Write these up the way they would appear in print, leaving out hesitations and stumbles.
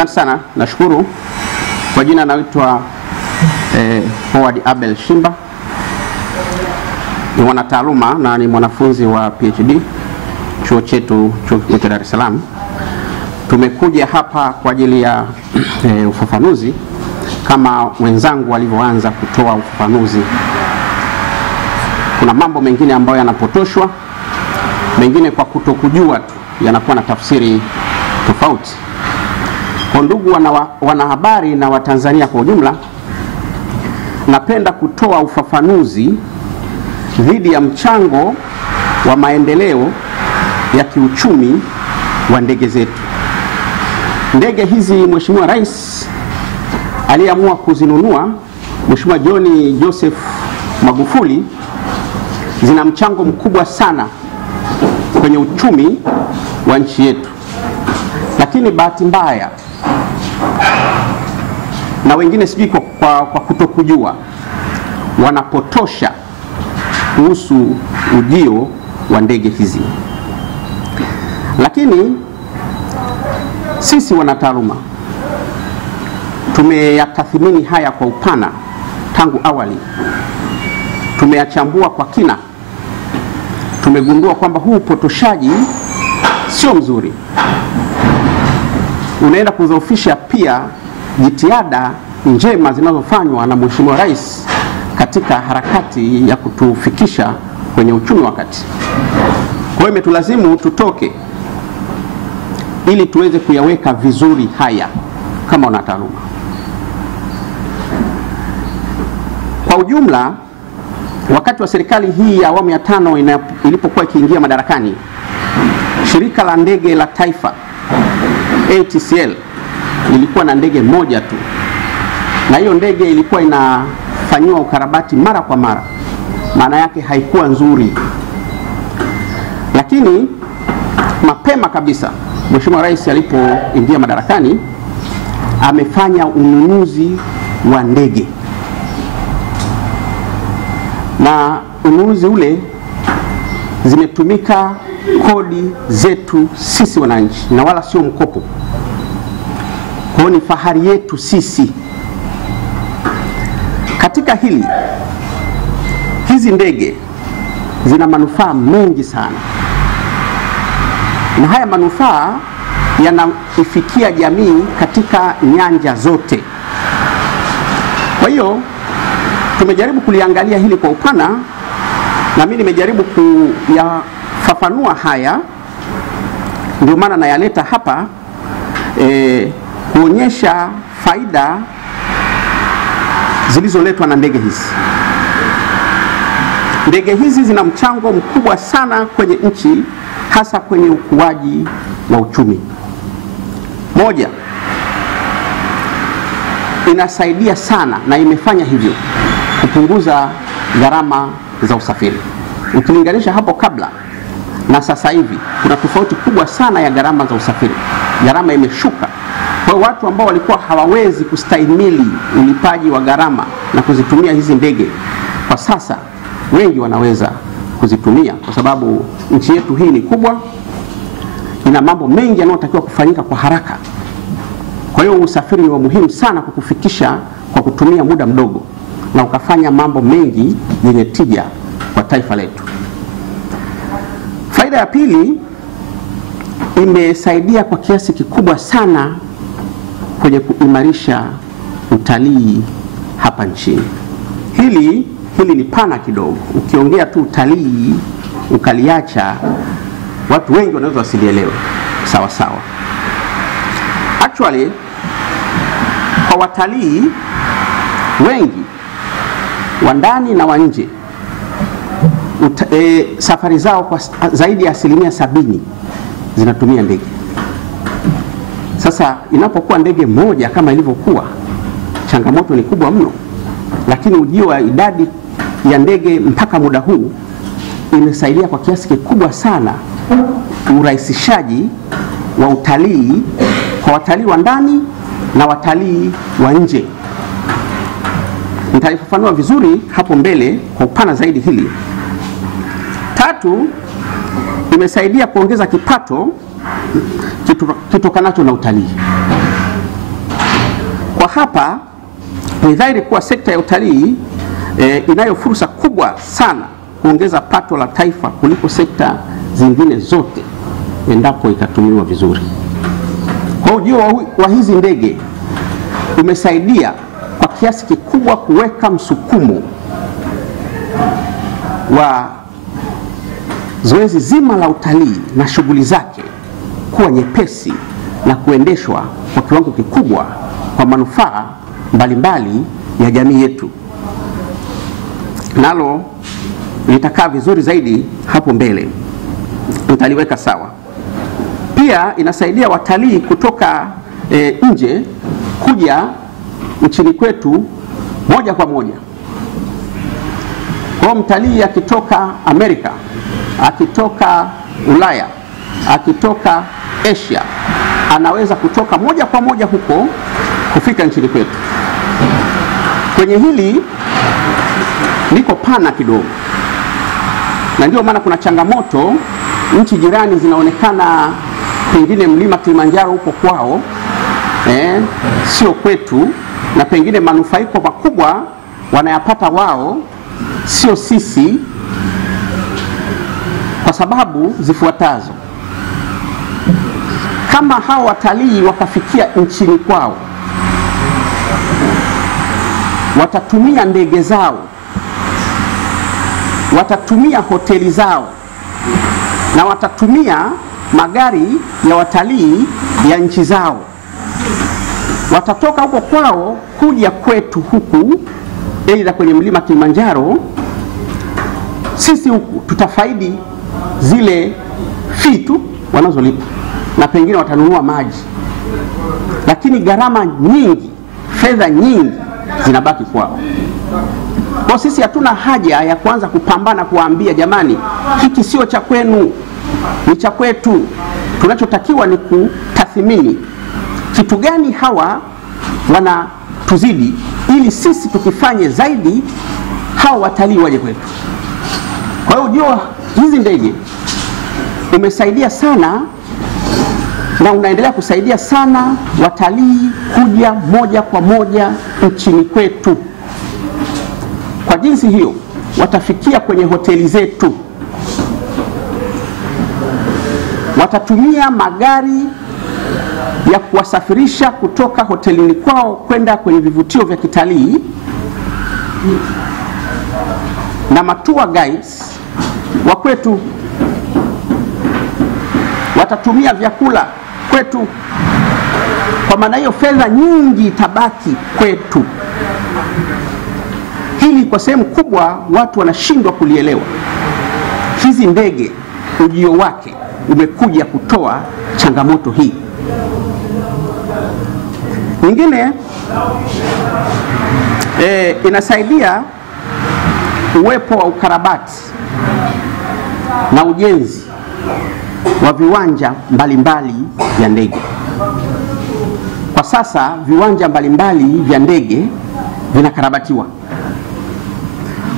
Asante sana, nashukuru. Kwa jina naitwa Howard Abel Shimba. Ni mwanataaluma na ni mwanafunzi wa PhD chuo chetu cha Dar es Salaam. Tumekuja hapa kwa ajili ya ufafanuzi kama wenzangu walivyoanza kutoa ufafanuzi. Kuna mambo mengine ambayo yanapotoshwa, mengine kwa kutokujua tu yanakuwa na tafsiri tofauti. Kwa ndugu wanahabari na Watanzania kwa ujumla, napenda kutoa ufafanuzi dhidi ya mchango wa maendeleo ya kiuchumi wa ndege zetu. Ndege hizi Mheshimiwa Rais aliamua kuzinunua, Mheshimiwa John Joseph Magufuli, zina mchango mkubwa sana kwenye uchumi wa nchi yetu. Lakini bahati mbaya, na wengine sijui kwa kutokujua, wanapotosha kuhusu ujio wa ndege hizi. Lakini sisi wanataaluma tumeyatathmini haya kwa upana tangu awali. Tumeyachambua kwa kina. Tumegundua kwamba huu upotoshaji sio mzuri. Unaenda kudhoofisha pia jitihada njema zinazofanywa na Mheshimiwa Rais katika harakati ya kutufikisha kwenye uchumi wa kati. Kwa hiyo imetulazimu tutoke ili tuweze kuyaweka vizuri haya kama wanataaluma. Kwa ujumla, wakati wa serikali hii ya awamu ya 5 ilipokuwa ikiingia madarakani, shirika la ndege la taifa ATCL lilikuwa na ndege moja tu, na hiyo ndege ilikuwa inafanyiwa ukarabati mara kwa mara. Maana yake haikuwa nzuri. Lakini mapema kabisa Mheshimiwa Rais alipoingia madarakani, amefanya ununuzi wa ndege, na ununuzi ule zimetumika kodi zetu sisi wananchi na wala sio mkopo. Kwa hiyo ni fahari yetu sisi. Katika hili, hizi ndege zina manufaa mengi sana, na haya manufaa yanaifikia jamii katika nyanja zote. Kwa hiyo tumejaribu kuliangalia hili kwa upana, na mimi nimejaribu kuyafafanua haya. Ndio maana nayaleta hapa kuonyesha faida zilizoletwa na ndege hizi. Ndege hizi zina mchango mkubwa sana kwenye nchi, hasa kwenye ukuaji wa uchumi. Moja, inasaidia sana na imefanya hivyo kupunguza gharama za usafiri. Ukilinganisha hapo kabla na sasa hivi, kuna tofauti kubwa sana ya gharama za usafiri. Gharama imeshuka. Kwa watu ambao walikuwa hawawezi kustahimili ulipaji wa gharama na kuzitumia hizi ndege, kwa sasa wengi wanaweza kuzitumia, kwa sababu nchi yetu hii ni kubwa, ina mambo mengi yanayotakiwa kufanyika kwa haraka. Kwa hiyo usafiri ni wa muhimu sana kukufikisha kwa kutumia muda mdogo, na ukafanya mambo mengi yenye tija kwa taifa letu. Faida ya pili, imesaidia kwa kiasi kikubwa sana kwenye kuimarisha utalii hapa nchini. Hili ni pana kidogo. Ukiongea tu utalii ukaliacha, watu wengi wanaweza wasilielewe sawa sawa. Actually, kwa watalii wengi wa ndani na wa nje, safari zao kwa zaidi ya 70% zinatumia ndege. Sasa inapokuwa ndege moja kama ilivyokuwa, changamoto ni kubwa mno. Lakini ujio wa idadi ya ndege mpaka muda huu imesaidia kwa kiasi kikubwa sana urahisishaji wa utalii kwa watalii wa ndani na watalii wa nje. Nitalifafanua vizuri hapo mbele kwa upana zaidi hili. Tatu, imesaidia kuongeza kipato kitokanacho na utalii. Kwa hapa ni dhahiri kuwa sekta ya utalii inayo fursa kubwa sana kuongeza pato la taifa kuliko sekta zingine zote endapo ikatumiwa vizuri. Kwa ujio wa hizi ndege umesaidia kwa kiasi kikubwa kuweka msukumo wa zoezi zima la utalii na shughuli zake kuwa nyepesi na kuendeshwa kwa kiwango kikubwa kwa manufaa mbalimbali ya jamii yetu. Nalo litakaa vizuri zaidi hapo mbele, nitaliweka sawa. Pia inasaidia watalii kutoka nje kuja nchini kwetu moja kwa moja. Kwa mtalii akitoka Amerika, akitoka Ulaya, akitoka Asia, anaweza kutoka moja kwa moja huko kufika nchini kwetu. Kwenye hili liko pana kidogo, na ndio maana kuna changamoto. Nchi jirani zinaonekana pengine mlima Kilimanjaro upo kwao, sio kwetu, na pengine manufaiko makubwa wanayapata wao, sio sisi, kwa sababu zifuatazo. Kama hao watalii wakafikia nchini kwao, watatumia ndege zao, watatumia hoteli zao, na watatumia magari ya watalii ya nchi zao. Watatoka huko kwao kuja kwetu huku, aidha kwenye mlima Kilimanjaro. Sisi huku tutafaidi zile fee tu wanazolipa, na pengine watanunua maji, lakini gharama nyingi, fedha nyingi zinabaki kwao. Kwa sisi hatuna haja ya kuanza kupambana kuwaambia jamani, hiki sio cha kwenu, ni cha kwetu. Tunachotakiwa ni kutathmini kitu gani hawa wanatuzidi, ili sisi tukifanye zaidi hawa watalii waje kwetu. Kwa hiyo ujio hizi ndege umesaidia sana na unaendelea kusaidia sana watalii kuja moja kwa moja nchini kwetu. Kwa jinsi hiyo watafikia kwenye hoteli zetu, watatumia magari ya kuwasafirisha kutoka hotelini kwao kwenda kwenye vivutio vya kitalii, na matua guides wa kwetu watatumia vyakula kwetu. Kwa maana hiyo fedha nyingi itabaki kwetu. Hili kwa sehemu kubwa watu wanashindwa kulielewa. Hizi ndege ujio wake umekuja kutoa changamoto hii. Nyingine inasaidia uwepo wa ukarabati na ujenzi wa viwanja mbalimbali vya ndege. Kwa sasa viwanja mbalimbali vya ndege vinakarabatiwa.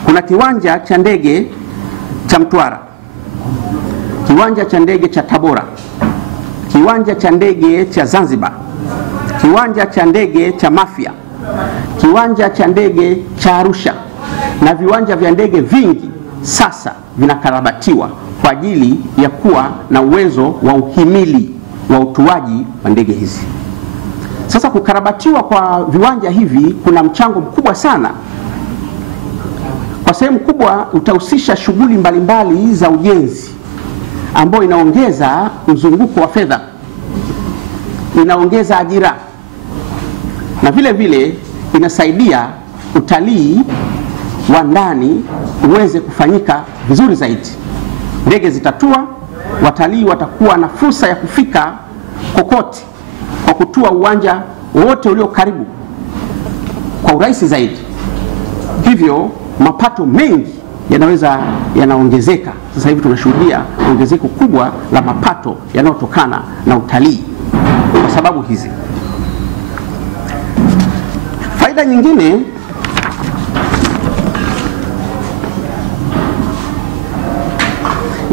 Kuna kiwanja cha ndege cha Mtwara, kiwanja cha ndege cha Tabora, kiwanja cha ndege cha Zanzibar, kiwanja cha ndege cha Mafia, kiwanja cha ndege cha Arusha, na viwanja vya ndege vingi sasa vinakarabatiwa kwa ajili ya kuwa na uwezo wa uhimili wa utuaji wa ndege hizi. Sasa kukarabatiwa kwa viwanja hivi kuna mchango mkubwa sana. Kwa sehemu kubwa utahusisha shughuli mbalimbali za ujenzi, ambayo inaongeza mzunguko wa fedha, inaongeza ajira, na vile vile inasaidia utalii wa ndani uweze kufanyika vizuri zaidi. Ndege zitatua, watalii watakuwa na fursa ya kufika kokote kwa kutua uwanja wote ulio karibu kwa urahisi zaidi. Hivyo mapato mengi yanaongezeka. Sasa hivi tunashuhudia ongezeko kubwa la mapato yanayotokana na utalii kwa sababu hizi. Faida nyingine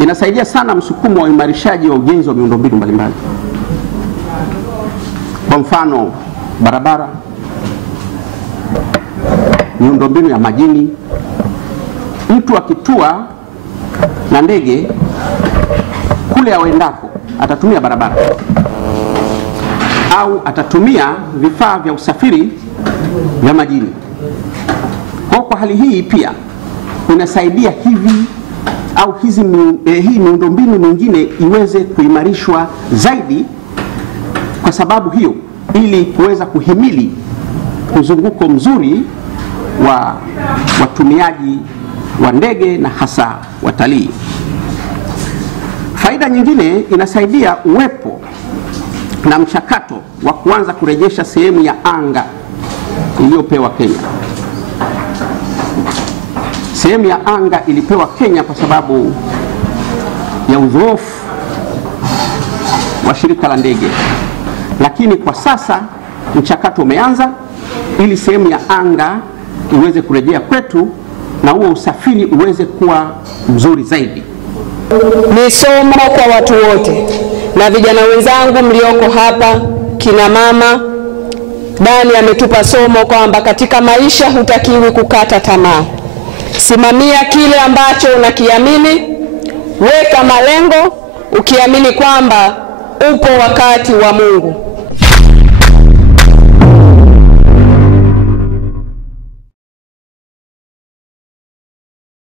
inasaidia sana msukumo wa uimarishaji wa ujenzi wa miundombinu mbalimbali. Kwa mfano barabara, miundombinu ya majini. Mtu akitua na ndege kule aendako atatumia barabara au atatumia vifaa vya usafiri vya majini. Kwa hali hii pia inasaidia hii miundombinu mingine iweze kuimarishwa zaidi, kwa sababu hiyo, ili kuweza kuhimili mzunguko mzuri wa watumiaji wa ndege na hasa watalii. Faida nyingine, inasaidia uwepo na mchakato wa kuanza kurejesha sehemu ya anga iliyopewa Kenya. Sehemu ya anga ilipewa Kenya kwa sababu ya udhaifu wa shirika la ndege, lakini kwa sasa mchakato umeanza ili sehemu ya anga iweze kurejea kwetu na huo usafiri uweze kuwa mzuri zaidi. Ni somo kwa watu wote, na vijana wenzangu mlioko hapa, kina mama. Dani ametupa somo kwamba katika maisha hutakiwi kukata tamaa. Simamia kile ambacho unakiamini, weka malengo ukiamini kwamba upo wakati wa Mungu.